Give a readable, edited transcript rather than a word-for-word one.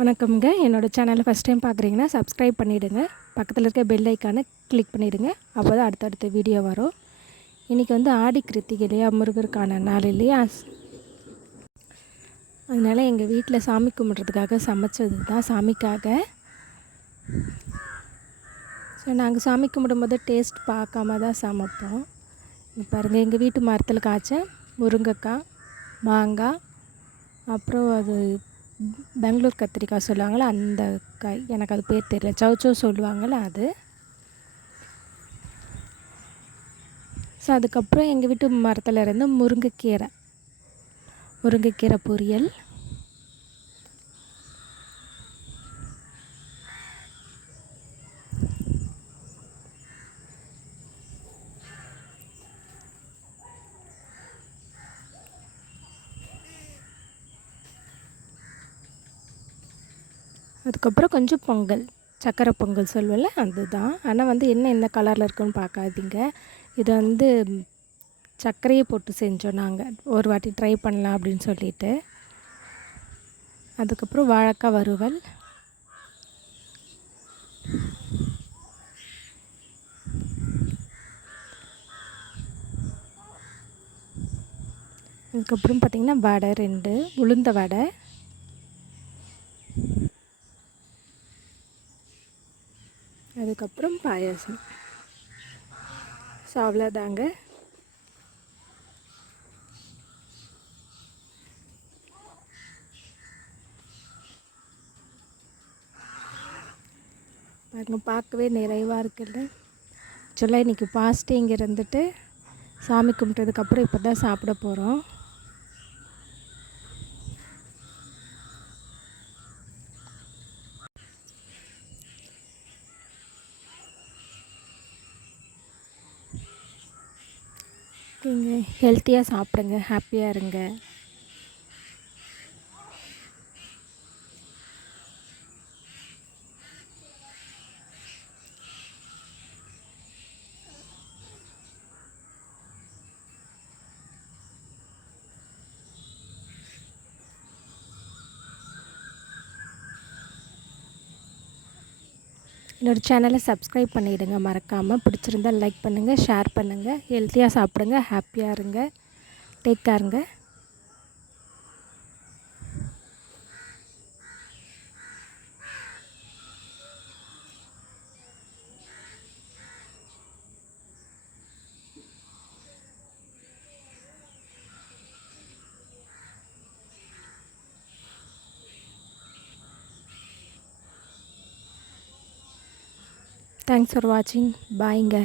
வணக்கம்ங்க. என்னோடய சேனலை ஃபஸ்ட் டைம் பார்க்குறீங்கன்னா சப்ஸ்கிரைப் பண்ணிவிடுங்க. பக்கத்தில் இருக்க பெல் ஐக்கானை கிளிக் பண்ணிவிடுங்க. அப்போ தான் அடுத்தடுத்த வீடியோ வரும். இன்றைக்கி வந்து ஆடி கிருத்திகை இல்லையா, முருகருக்கான நாள் இல்லையா, அதனால் எங்கள் வீட்டில் சாமி கும்பிட்றதுக்காக சமைச்சது தான் சாமிக்காக. ஸோ நாங்கள் சாமி கும்பிடும்போது டேஸ்ட் பார்க்காம தான் சமைப்போம். பாருங்கள், எங்கள் வீட்டு மரத்தில் காய்ச்ச முருங்கைக்காய், மாங்காய், அப்புறம் அது பெங்களூர் கத்திரிக்காய் சொல்லுவாங்கள்ல, அந்த காய், எனக்கு அது பேர் தெரியல, சௌச்சௌ சொல்லுவாங்கள்ல அது. ஸோ அதுக்கப்புறம் எங்கள் வீட்டு மரத்தில் இருந்து முருங்கைக்கீரை பொரியல். அதுக்கப்புறம் கொஞ்சம் பொங்கல், சக்கரை பொங்கல் சொல்லுவேன்ல அதுதான். ஆனால் வந்து என்ன எந்த கலரில் இருக்குன்னு பார்க்காதீங்க. இது வந்து சர்க்கரையை போட்டு செஞ்சோம் நாங்கள், ஒரு வாட்டி ட்ரை பண்ணலாம் அப்படின்னு சொல்லிட்டு. அதுக்கப்புறம் வாழைக்காய் வறுவல். அதுக்கப்புறம் பார்த்திங்கன்னா வடை 2, உளுந்த வடை. அதுக்கப்புறம் பாயாசம். ஸோ அவ்வளோதாங்க. பாருங்கள், பார்க்கவே நிறைவாக இருக்குல்ல. ஆக்சுவலாக இன்றைக்கி ஃபாஸ்டிங் இருந்துட்டு சாமி கும்பிட்டதுக்கப்புறம் இப்போ தான் சாப்பிட போகிறோம். நீங்கள் ஹெல்த்தியாக சாப்பிடுங்க, ஹாப்பியாக இருங்க. என்னோடய சேனலை சப்ஸ்கிரைப் பண்ணிவிடுங்க மறக்காமல். பிடிச்சிருந்தால் லைக் பண்ணுங்கள், ஷேர் பண்ணுங்கள். ஹெல்த்தியாக சாப்பிடுங்க, ஹாப்பியாக இருங்க. டேக் கேருங்க. தேங்க்ஸ் ஃபார் வாட்சிங். பாய்ங்க.